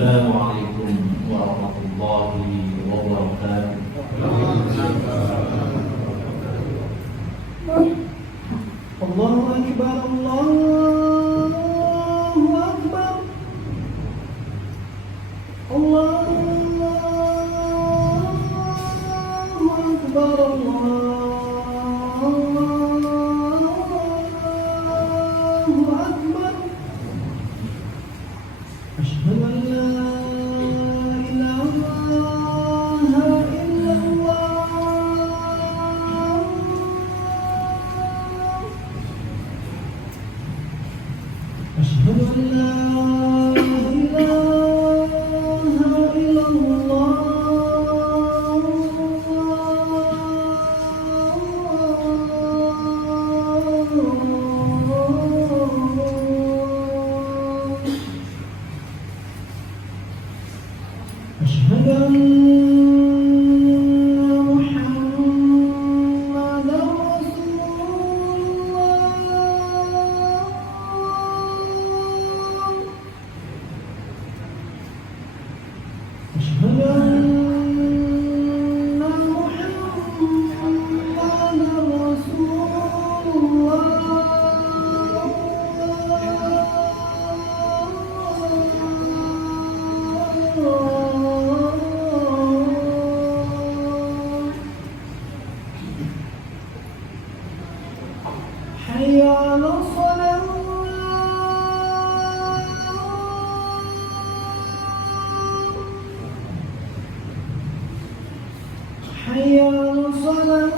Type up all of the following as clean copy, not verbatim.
Assalamualaikum warahmatullahi wabarakatuh. Allahu Akbar, Allahu Akbar, Allahu Akbar, Allahu Akbar. Asyhadu an la ilaha illallah. Asyhadu an la ilaha illallah. Asyhadu anna Muhammadar Rasulullah. Asyhadu anna Muhammadar Rasulullah. Hayya 'alas shalah. Hayya 'alas shalah.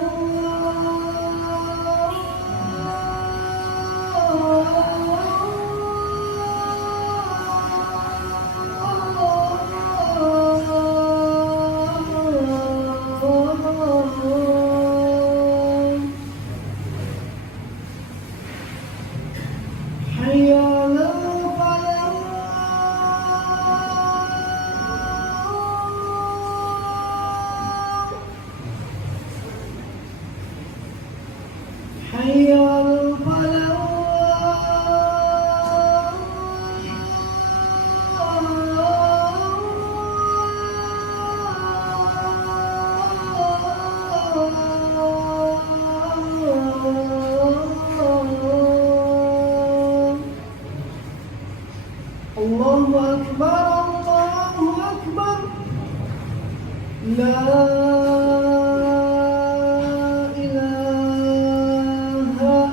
Hayya 'alal falah. Hayya 'alal falah. Allahu Akbar, Allahu Akbar. La ilaha illallah.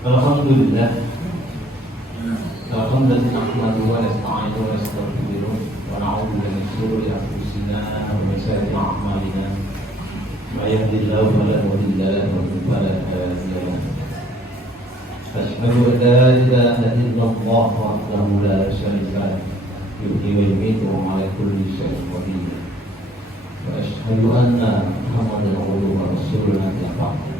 Alhamdulillah. Alhamdulillah nahmaduhu wa nasta'inuhu wa nastaghfiruh wa na'udzu billahi min shururi anfusina wa min sayyiati a'malina. May yahdihillahu fala mudilla lahu wa man yudlil fala hadiya lahu. Asyhadu an la ilaha illallah wahdahu la syarika lahu yuhyi wa yumiitu wa ala kulli syai'in qadir. Wa asyhadu anna Muhammadan abduhu wa rasuluhu la ba'd.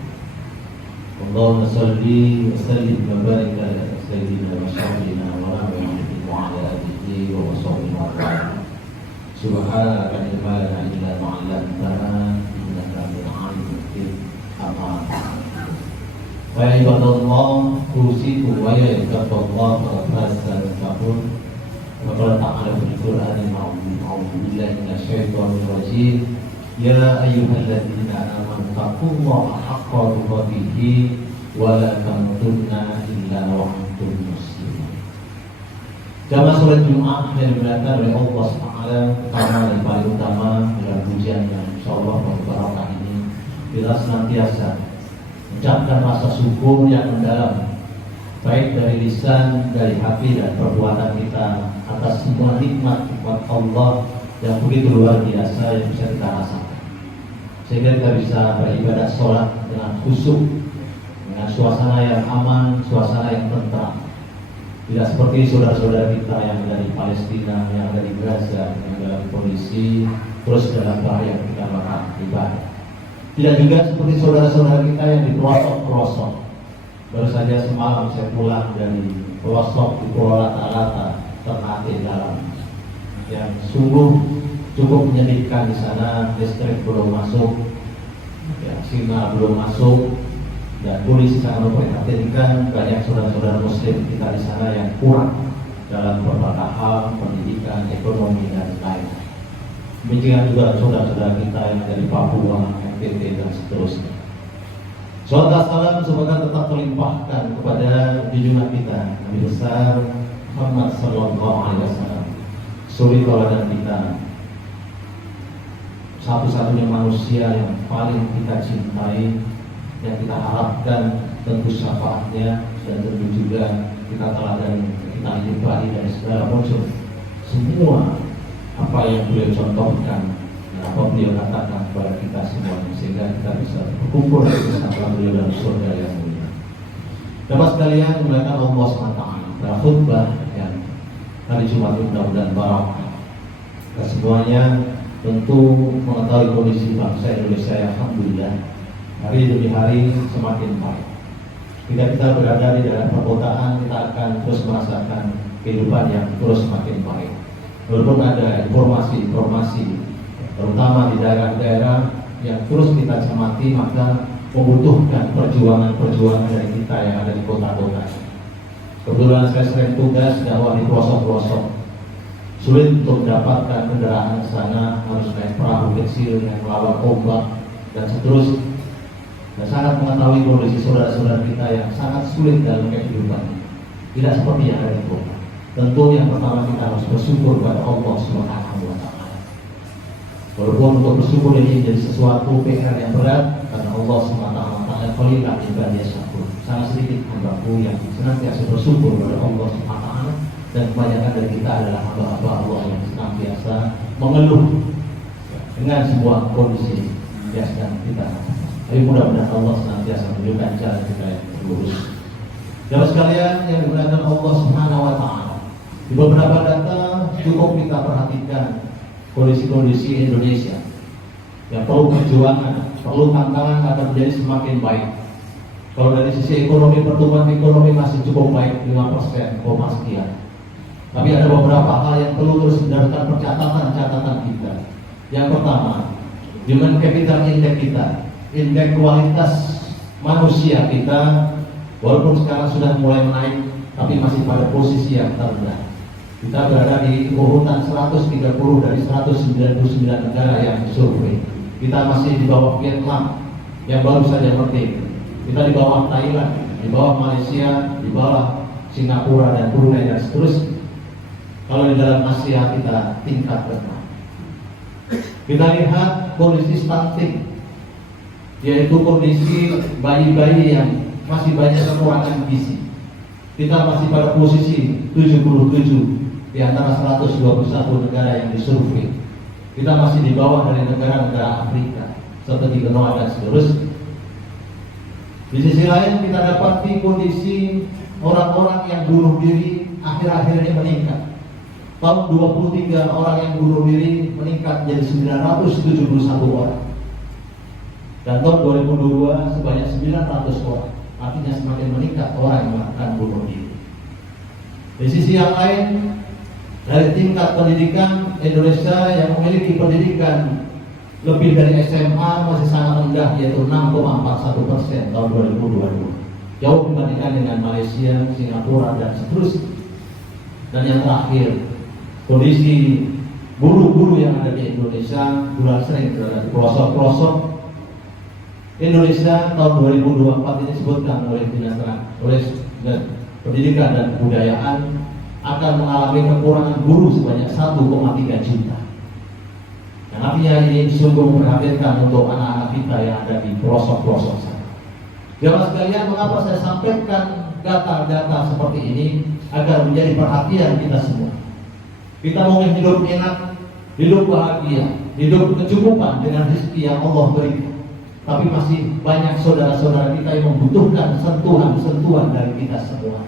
Allahumma salli wa sallim wa barik ala sayyidina wa syafi'ina wa nabiyina wa ala alihi wa sahbihi wa sallam. Subhanaka la ilma lana illa ma 'allamtana innaka antal alimul hakim. Amin. Fa ibadallah usiku wa ya ibadallah fastaghfiruh. Wa qala ta'ala fil Qur'anil azim a'udzu billahi minasyaitonir rajim. Ya ayyuhalladzina amanu taqullaha haqqa tuqatih wa la tamutunna illa wa antum muslimun. Jamaah salat Jumat yang dimuliakan oleh Allah Subhanahu pertama dan paling utama dalam pujian yang insyaallah berbarakah ini bila senantiasa mengucapkan rasa syukur yang mendalam baik dari lisan, dari hati dan perbuatan kita atas semua nikmat Allah yang begitu luar biasa yang bisa kita rasakan, sehingga kita bisa beribadah sholat dengan khusyuk, dengan suasana yang aman, suasana yang tentram. Tidak seperti saudara-saudara kita yang dari Palestina, yang dari Gaza, yang dalam kondisi terus dalam bahaya kita makan ibadah. Tidak juga seperti saudara-saudara kita yang di pelosok-pelosok Baru saja semalam saya pulang dari pelosok di Pulau Rata-Rata, Ternate Dalam, yang sungguh cukup menyedihkan. Di sana listrik belum masuk, ya, sinyal belum masuk, dan polisi sangat memprihatinkan. Banyak saudara-saudara Muslim kita di sana yang kurang dalam berbagai hal, pendidikan, ekonomi, dan lain. Demikian juga saudara-saudara kita yang dari Papua, NTT, dan seterusnya. Salawat salam semoga tetap terlimpahkan kepada junjungan kita Nabi besar Muhammad sallallahu alaihi wasallam, suri tauladan kita, satu-satunya manusia yang paling kita cintai, yang kita harapkan tentu syafaatnya, dan tentu juga kita teladani, kita hindari dari segala muncul semua apa yang beliau contohkan, apa beliau katakan kepada kita semua, sehingga kita bisa berkumpul bersama beliau dalam surga yang mulia. Dapat sekalian dimuliakan Allah SWT, pada khutbah yang hari Jumat mudah-mudahan barakah. Kita semuanya tentu mengetahui kondisi bangsa Indonesia yang alhamdulillah hari demi hari semakin baik. Jika kita berada di dalam perkotaan, kita akan terus merasakan kehidupan yang terus semakin baik. Walaupun ada informasi terutama di daerah-daerah yang terus kita cermati, maka membutuhkan perjuangan dari kita yang ada di kota-kota. Kebetulan saya sering tugas dakwah di pelosok-pelosok, sulit untuk mendapatkan kendaraan ke sana, harus naik perahu kecil yang melawan ombak dan seterusnya. Dan sangat mengetahui kondisi saudara-saudara kita yang sangat sulit dalam kehidupan, tidak seperti yang ada di kota. Tentu yang pertama kita harus bersyukur kepada Allah Subhanahu wa Ta'ala. Walaupun untuk bersyukur ini menjadi sesuatu PR yang berat, karena Allah SWT qalilan ibadiyah syakur, sangat sedikit hamba-Ku yang senantiasa bersyukur kepada Allah SWT, dan kebanyakan dari kita adalah hamba-hamba Allah yang senantiasa mengeluh dengan sebuah kondisi yang sedang kita. Tapi mudah-mudahan Allah senantiasa menunjukkan jalan kita yang lurus. Jamaah sekalian yang dimuliakan Allah Subhanahu wa Ta'ala, di beberapa data cukup kita perhatikan kondisi-kondisi Indonesia yang perlu perjuangan, perlu tantangan agar menjadi semakin baik. Kalau dari sisi ekonomi, pertumbuhan ekonomi masih cukup baik, 5%, sekian. Tapi ada beberapa hal yang perlu terus berdasarkan catatan kita. Yang pertama, Human Capital Index kita, indeks kualitas manusia kita, walaupun sekarang sudah mulai naik, tapi masih pada posisi yang terendah. Kita berada di urutan 130 dari 199 negara yang disurvei. Kita masih di bawah Vietnam yang baru saja merdeka. Kita di bawah Thailand, di bawah Malaysia, di bawah Singapura dan Brunei dan seterusnya. Kalau di dalam Asia kita tingkat ke-6. Kita lihat kondisi stunting, yaitu kondisi bayi-bayi yang masih banyak kekurangan gizi. Kita masih pada posisi 77 di antara 121 negara yang disurvei. Kita masih di bawah dari negara-negara Afrika seperti Benoa dan seterusnya. Di sisi lain kita dapati kondisi orang-orang yang bunuh diri akhir-akhir ini meningkat. Tahun 23 orang yang bunuh diri meningkat jadi 971 orang. Dan tahun 2002 sebanyak 900 orang. Artinya semakin meningkat orang yang melakukan bunuh diri. Di sisi yang lain, dari tingkat pendidikan, Indonesia yang memiliki pendidikan lebih dari SMA masih sangat rendah, yaitu 6,41% tahun 2022. Jauh dibandingkan dengan Malaysia, Singapura, dan seterusnya. Dan yang terakhir, kondisi guru-guru yang ada di Indonesia bulan sering berada di pelosok-pelosok Indonesia. Tahun 2024 ini disebutkan oleh Dinas Pendidikan dan Kebudayaan akan mengalami kekurangan guru sebanyak 1,3 juta. Yang artinya ini sungguh memprihatinkan untuk anak-anak kita yang ada di pelosok-pelosok sana. Jamaah sekalian, mengapa saya sampaikan data-data seperti ini? Agar menjadi perhatian kita semua. Kita mau hidup enak, hidup bahagia, hidup kecukupan dengan rezeki yang Allah berikan. Tapi masih banyak saudara-saudara kita yang membutuhkan sentuhan-sentuhan dari kita semua.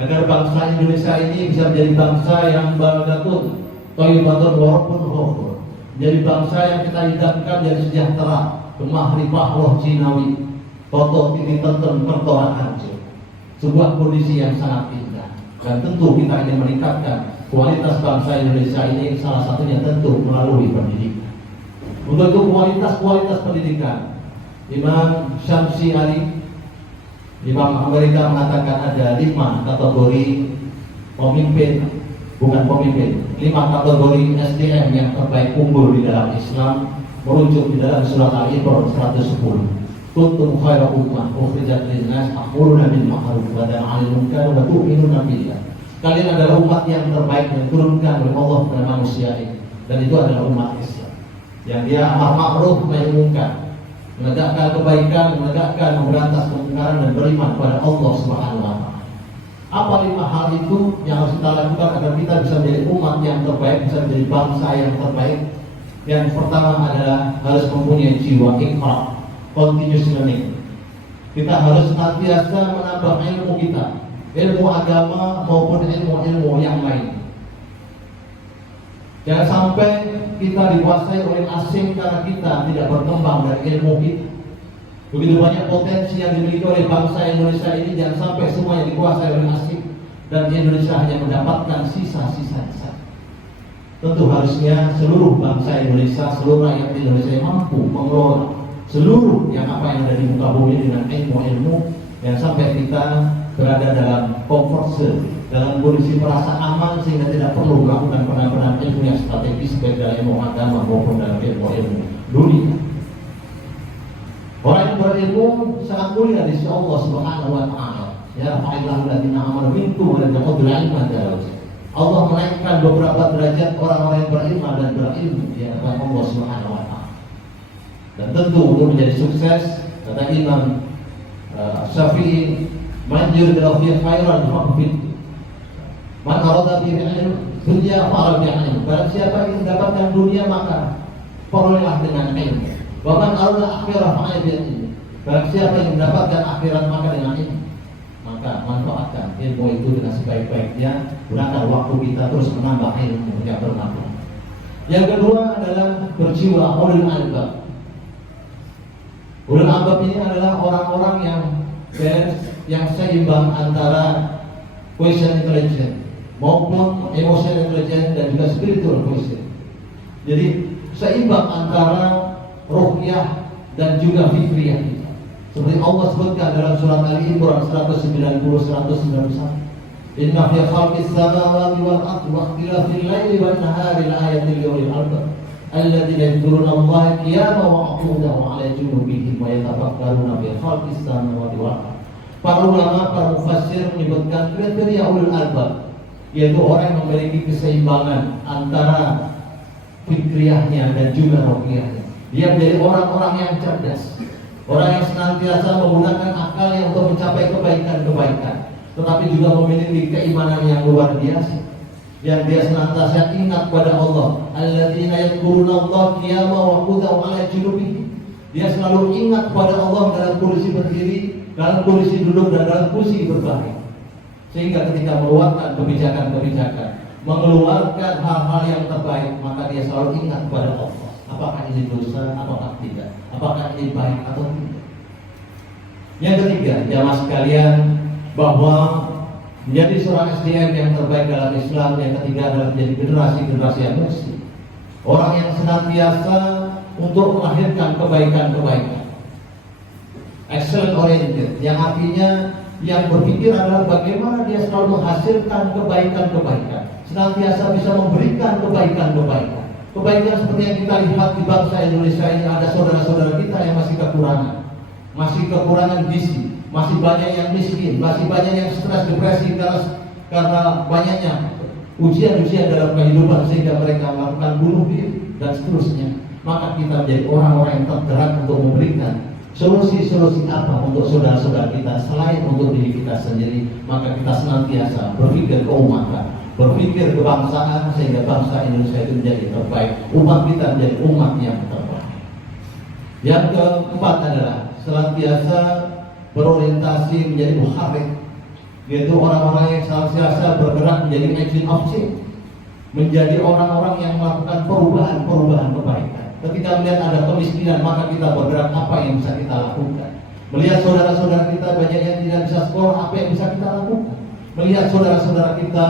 Agar bangsa Indonesia ini bisa menjadi bangsa yang baldatun, thayyibatun wa rabbun ghafur. Menjadi bangsa yang kita idamkan dari sejahtera, kemahrifah roh jinawi. Toto titik tentu pertoran hancur. Sebuah kondisi yang sangat indah. Dan tentu kita ingin meningkatkan kualitas bangsa Indonesia ini, salah satunya tentu melalui pendidikan. Untuk itu kualitas pendidikan, Imam Syamsi Ali, Imam Amerika mengatakan ada 5 kategori pemimpin, bukan pemimpin, 5 kategori SDM yang terbaik unggul di dalam Islam, merujuk di dalam surat Al-Imran 110. Kuntum khaira ummah ukhrijat lin-nas ta'muruna bil ma'ruf wa tanhauna 'anil munkar wa tu'minuna billah. Kalian adalah umat yang terbaik yang diturunkan oleh Allah kepada manusia ini, dan itu adalah umat Islam. Yang dia amar ma'ruf nahi munkar, menegakkan kebaikan, memberantas kemungkaran dan beriman kepada Allah Subhanahu wa taala. Apa 5 hal itu yang harus kita lakukan agar kita bisa menjadi umat yang terbaik, bisa menjadi bangsa yang terbaik? Yang pertama adalah harus mempunyai jiwa ikhra, continuous learning. Kita harus senantiasa menambah ilmu kita, ilmu agama maupun ilmu-ilmu yang lain. Jangan sampai kita dikuasai oleh asing karena kita tidak berkembang dari ilmu kita. Begitu banyak potensi yang dimiliki oleh bangsa Indonesia ini, jangan sampai semuanya dikuasai oleh asing dan Indonesia hanya mendapatkan sisa-sisanya saja. Tentu harusnya seluruh bangsa Indonesia, seluruh rakyat Indonesia mampu mengelola seluruh yang apa yang ada di muka bumi dengan ilmu-ilmu, yang sampai kita berada dalam comfort zone, dalam kondisi merasa aman sehingga tidak perlu melakukan penambahan ilmu yang strategis baik dalam ilmu agama maupun dalam ilmu-ilmu dunia. Orang yang berilmu sangat mulia di sisi Allah Subhanahu wa taala. Ya, fa'illahu alladziina aamanu minkum wa lam yaqudul ilma darajat. Allah menaikkan beberapa derajat orang-orang yang berilmu dan berilmu di hadapan Allah Subhanahu wa taala. Dan tentu untuk menjadi sukses, kata Imam Syafi'i, man yuridu fi khairan faqfid, man arada bi ilm dunya fa'al bi ilm. Barang siapa yang mendapatkan dunia maka perolehlah dengan ilmu. Wa man arada akhirah fa'al bi ilm. Barang siapa yang mendapatkan akhirat maka dengan ilmu. Maka manfaatkan ilmu itu dengan sebaik-baiknya. Gunakan waktu kita terus menambah ilmu yang bermanfaat. Yang kedua adalah berjiwa ulul albab. Ulul albab ini adalah orang-orang yang seimbang antara quotient intelligence maupun emotional intelligence dan juga spiritual quotient. Jadi seimbang antara ruhiyah dan juga fikriyah. Seperti Allah sebutkan dalam surat Al-Imran 190-191. Inna fi khalqis samawati wal ardi wa ikhtilafil laili wan nahari laayatin liulil albab. Alladzina yadhkuruna Allaha qiyaman wa qu'udan wa 'ala junubihim wa yatafakkaruna fi khalqis samawati wal ardh. Para ulama, para mufassir menyebutkan kriteria ulul albab, yaitu orang yang memiliki keseimbangan antara fikriyahnya dan juga ruhiyahnya. Dia menjadi orang-orang yang cerdas, orang yang senantiasa menggunakan akalnya untuk mencapai kebaikan-kebaikan, tetapi juga memiliki keimanan yang luar biasa, yang dia senantiasa ingat pada Allah. Alladzina yadhkuruna Allaha qiyaman wa qu'udan wa 'ala junubihim. Dia selalu ingat pada Allah dalam kondisi berdiri, dalam kondisi duduk dan dalam kondisi berbaring. Sehingga ketika mengeluarkan kebijakan-kebijakan, mengeluarkan hal-hal yang terbaik, maka dia selalu ingat pada Allah. Apakah ini dosa, apakah tidak? Apakah ini baik atau tidak? Yang ketiga, jamaah sekalian, bahwa menjadi seorang SDM yang terbaik dalam Islam, yang ketiga adalah menjadi generasi-generasi yang bersih. Orang yang senantiasa untuk melahirkan kebaikan-kebaikan. Excellent oriented, yang artinya yang berpikir adalah bagaimana dia selalu menghasilkan kebaikan-kebaikan, senantiasa bisa memberikan kebaikan-kebaikan. Kebaikan seperti yang kita lihat di bangsa Indonesia ini, ada saudara-saudara kita yang masih kekurangan gizi, masih banyak yang miskin, masih banyak yang stres, depresi karena banyaknya ujian-ujian dalam kehidupan sehingga mereka melakukan bunuh diri dan seterusnya. Maka kita menjadi orang-orang yang tergerak untuk memberikan solusi-solusi apa untuk saudara-saudara kita selain untuk diri kita sendiri. Maka kita senantiasa berpikir keumatan, berpikir kebangsaan, sehingga bangsa Indonesia itu menjadi terbaik, umat kita menjadi umat yang terbaik. Yang keempat adalah senantiasa berorientasi menjadi muharrik, yaitu orang-orang yang senantiasa bergerak menjadi agent of change, menjadi orang-orang yang melakukan perubahan kebaikan. Ketika melihat ada kemiskinan, maka kita bergerak apa yang bisa kita lakukan. Melihat saudara-saudara kita banyak yang tidak bisa sekolah, apa yang bisa kita lakukan? Melihat saudara-saudara kita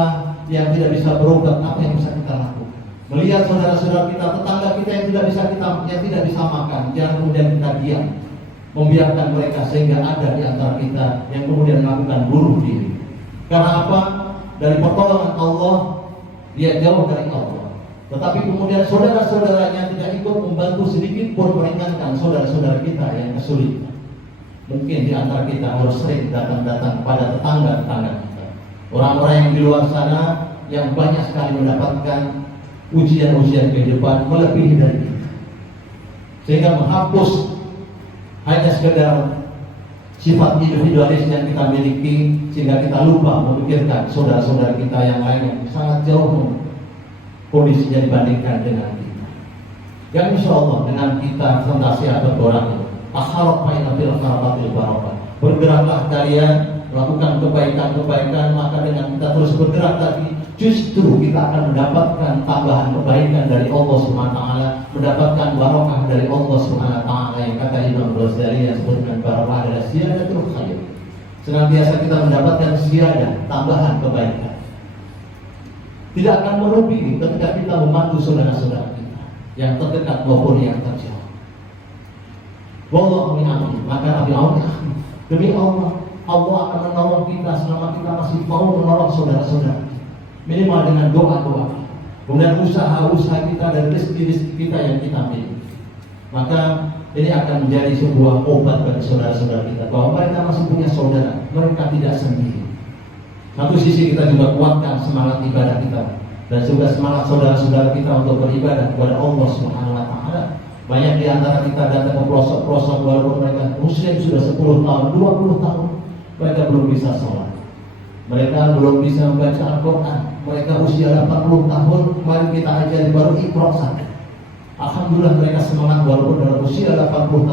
yang tidak bisa berobat, apa yang bisa kita lakukan? Melihat saudara-saudara kita, tetangga kita yang tidak bisa makan, jangan kemudian kita diam, membiarkan mereka sehingga ada di antara kita yang kemudian melakukan bunuh diri. Karena apa? Dari pertolongan Allah, dia jauh dari Allah. Tetapi kemudian saudara-saudaranya tidak ikut membantu sedikit pun meringankan saudara-saudara kita yang kesulitan. Mungkin di antara kita harus sering datang-datang pada tetangga-tetangga kita. Orang-orang yang di luar sana yang banyak sekali mendapatkan ujian-ujian kehidupan melebihi dari kita, sehingga menghapus hanya sekedar sifat individualis yang kita miliki, sehingga kita lupa memikirkan saudara-saudara kita yang lain yang sangat jauh kondisinya dibandingkan dengan kita. Yang insya Allah dengan kita senantiasa berdoa, akharat fa'ina fil akhiratil barakah. Bergeraklah kalian melakukan kebaikan-kebaikan, maka dengan kita terus bergerak tadi, justru kita akan mendapatkan tambahan kebaikan dari Allah Subhanahu wa taala, mendapatkan barokah dari Allah Subhanahu wa taala yang kata Imam Ghazali yang sebutkan barokah adalah ziyadatul khair. Senantiasa kita mendapatkan ziyadah, tambahan kebaikan. Tidak akan merugi ketika kita membantu saudara-saudara kita yang terdekat maupun yang terjauh. Wallahu a'lam. Maka Nabi Allah, demi Allah, Allah akan menolong kita selama kita masih mau menolong saudara-saudara. Minimal dengan doa-doa, kemudian usaha-usaha kita dan rezeki-rezeki kita yang kita miliki. Maka ini akan menjadi sebuah obat bagi saudara-saudara kita bahwa mereka masih punya saudara, mereka tidak sendiri. Satu sisi kita juga kuatkan semangat ibadah kita dan juga semangat saudara-saudara kita untuk beribadah kepada Allah Subhanahu wa taala. Banyak di antara kita datang ke pelosok-pelosok walaupun mereka muslim sudah 10 tahun, 20 tahun, mereka belum bisa sholat. Mereka belum bisa membaca Al-Quran. Mereka usia 80 tahun, kemarin kita ajari baru iqra saja. Alhamdulillah mereka semangat walaupun dalam usia 80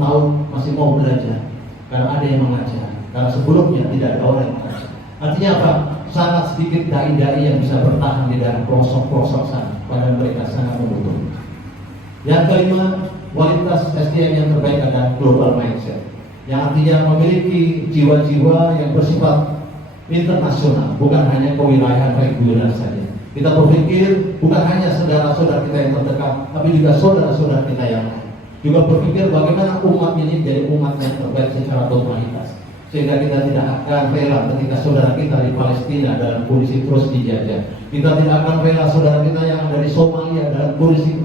tahun masih mau belajar. Karena ada yang mengajar. Karena sebelumnya tidak ada orang yang mengajar. Artinya apa? Sangat sedikit dai-dai yang bisa bertahan di dalam pelosok-pelosok sana. Padahal mereka sangat membutuhkan. Yang kelima, kualitas SDM yang terbaik adalah global mindset, yang artinya memiliki jiwa-jiwa yang bersifat internasional, bukan hanya kewilayahan reguler saja. Kita berpikir bukan hanya saudara-saudara kita yang terdekat, tapi juga saudara-saudara kita yang lain. Juga berpikir bagaimana umat ini jadi umat yang terbaik secara totalitas, sehingga kita tidak akan rela ketika saudara kita di Palestina dalam kondisi terus dijajah. Kita tidak akan rela saudara kita yang ada di Somalia dalam kondisi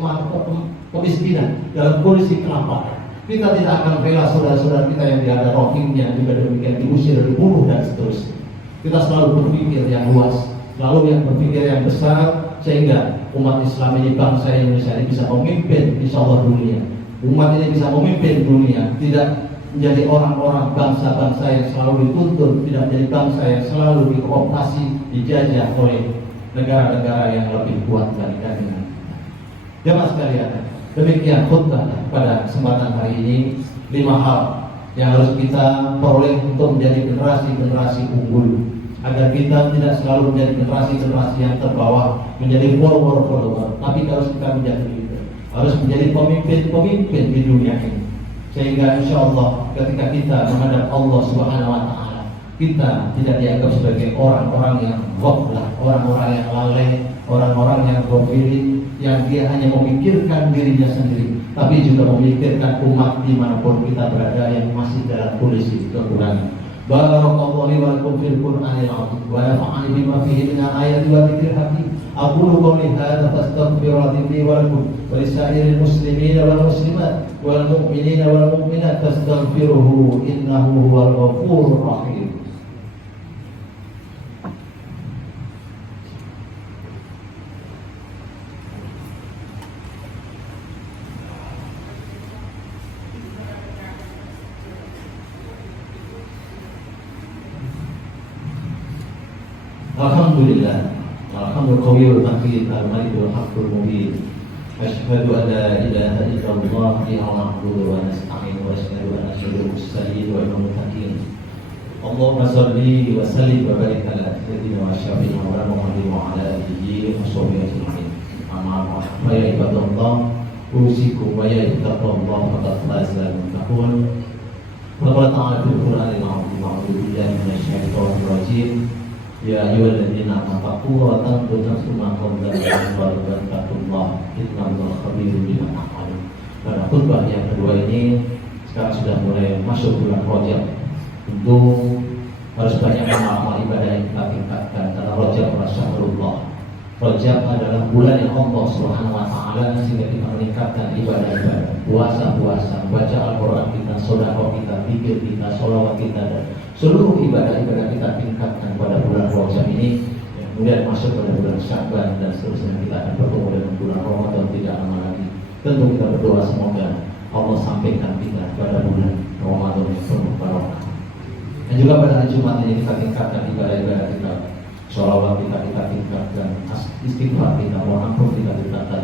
kemiskinan, dalam kondisi kelaparan. Kita tidak akan rela saudara-saudara kita yang ada Rohingya juga demikian diusir, dibunuh dan seterusnya. Kita selalu berpikir yang luas, selalu yang berpikir yang besar, sehingga umat Islam ini, bangsa Indonesia ini bisa memimpin insya Allah dunia. Umat ini bisa memimpin dunia, tidak menjadi orang-orang bangsa-bangsa yang selalu dituntun, tidak menjadi bangsa yang selalu dikooptasi, dijajah oleh negara-negara yang lebih kuat daripada kita. Jemaah sekalian, demikian khutbah pada kesempatan hari ini. 5 hal yang harus kita peroleh untuk menjadi generasi-generasi unggul, agar kita tidak selalu menjadi generasi-generasi yang terbawah, menjadi follower-follower, tapi harus kita menjadi leader, harus menjadi pemimpin-pemimpin di dunia ini, sehingga insya Allah ketika kita menghadap Allah Subhanahu wa taala, kita tidak dianggap sebagai orang-orang yang ghaflah, orang-orang yang lalai, orang-orang yang ghafilin, yang dia hanya memikirkan dirinya sendiri, tapi juga memikirkan umat dimanapun kita berada yang masih dalam kondisi kekurangan. Barakallahu li wa lakum fil Qur'anil 'azim wa nafa'ani bima fihi min ayati wa dzikril hakim. Aqulu qawli hadza fastaghfiru li wa lakum wa lisairil muslimina wal muslimat wal mu'minina wal mu'minat fastaghfiruhu innahu huwal ghafurur rahim. Alhamdulillah, alhamdulillahil majid al-malikul haqqul mubin. Asyhadu an la ilaha illallah wa na'budu wa nasta'in wa asyhadu anna sayyidal mursalin wa imamul muttaqin. Allahumma shalli wa sallim wa barik ala sayyidina wa syafi'ina wa Muhammadin wa ala alihi wa sahbihi ajma'in. Amma ba'du, ya ibadallah, usikum wa ya ittaqullah faqad fazal muttaqun. Allah Ta'ala berfirman Ya ayyuhalladzina amanu taqullaha wa tanzur nafsum ma qaddamat wattaqullah innallaha khabirun bima ta'malun. Pada khutbah yang kedua ini sekarang sudah mulai masuk bulan Rajab. Tentu harus banyak amal ibadah yang kita tingkatkan karena Rajab adalah syahrullah. Rajab adalah bulan yang Allah Subhanahu wa taala sehingga kita meningkatkan ibadah-ibadah, puasa-puasa, baca Al-Qur'an kita, sedekah kita, zikir kita, sholawat kita dan seluruh ibadah-ibadah kita tingkatkan pada bulan Rajab ini. Kemudian masuk pada bulan Sya'ban dan seterusnya kita akan bertemu dengan bulan Ramadan tidak lama lagi. Tentu kita berdoa semoga Allah sampaikan kita pada bulan Ramadan yang penuh barokah. Dan juga pada hari Jumat ini kita tingkatkan ibadah-ibadah kita, sholawat kita tingkatkan, istighfar kita, mohon ampun kita tingkatkan,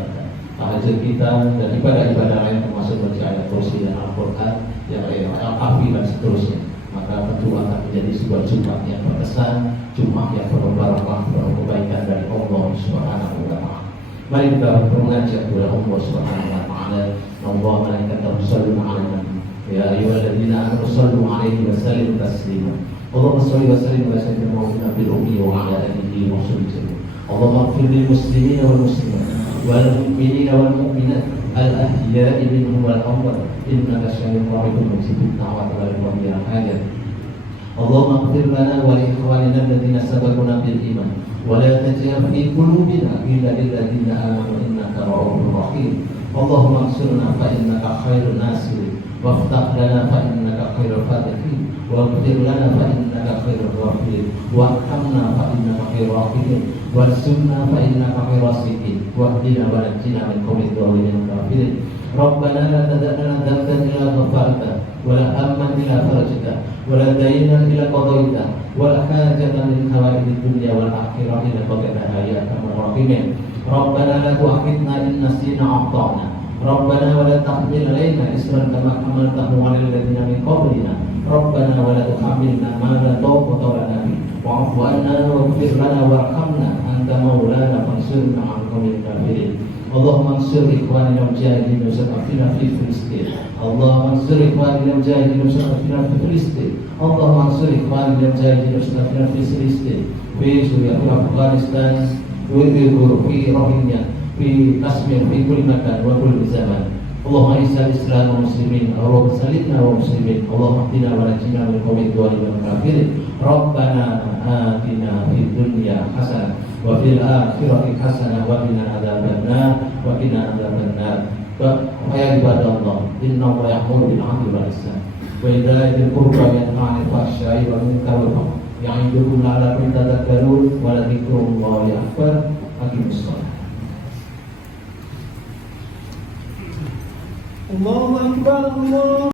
tahajud kita dan ibadah-ibadah lain termasuk baca ayat kursi dan Al-Quran yang Al-Kahfi dan seterusnya. Maka tentu akan menjadi sebuah Jumat yang berkesan, Jumat yang penuh barokah, penuh kebaikan dari Allah Subhanahu wa taala. Mari kita mengajak kepada Allah Subhanahu wa taala, Allah malaikatahu yusholluna 'alan nabi ya ayyuhalladzina amanu shallu 'alaihi wa sallimu taslima. Allahumma shalli wa sallim ala sayyidina Muhammadin nabiyil ummi wa 'ala alihi wa sahbihi. Allahumma ighfir lil muslimina wal muslimat wal mu'minina wal mu'minat al-ahya'i minhum wal amwat innaka sami'un qaribun mujibud da'wati wal qadiyah hajat. Allahumma ighfir lana wa li ikhwanina alladhina sabaquna bil iman wa la taj'al fi qulubina ghillan lil ladzina amanu innaka ra'ufur rahim. Allahumma ansurna fa innaka khairun nasirin waftah lana fa innaka khairul fatihin waghfir lana fa innaka khairul ghafirin warhamna fa innaka khairul rahimin warhamna fa innaka khairul wasiqin wahdina wa najjina min qawmi dhalimin kafirin. Rabbana la tad'alna dhanban illa ghafarta wa la hamman illa farajta wa la daynan illa qadaita wa la hajatan min hawaijid dunya wal akhirah illa qadaitaha ya arhamar rahimin. Rabbana la tu'akhidhna in nasina aw akhtana Rabbana wa la tahmil 'alaina isran kama hamaltahu 'alal ladzina min qablina Rabbana wa la tuhammilna ma la taqata lana bihi wa'fu 'anna waghfir lana warhamna anta maulana fansurna 'alal qawmil kafirin. Allahumma ansur ikhwanina mujahidin mustad'afina fi Filistin. Allahumma ansur ikhwanina mujahidin mustad'afina fi Filistin. Allahumma ansur ikhwanina mujahidin mustad'afina fi Filistin. Fi Suriah, Afghanistan, fi Rohingya, fi Kashmir, fi kulli makan wa kulli zaman. Allahumma izzil Islam wa muslimin, Allahumma sallimna wa muslimin, Allahumma hdina wa najjina min qawmi dhalimin kafirin. Rabbana atina fid dunya hasanah wa fil akhirati hasanah wa qina adzabannar wa qina adzabannar. Ya ibadallah, inna Allaha ya'muru bil 'adli wal ihsan wa ita'i dzil qurba wa yanha 'anil fahsya'i wal munkari wal baghi ya'idukum la'allakum tadhakkarun wa la dzikrullahi akbar. Aqimus shalah. Allahu Akbar, Allah.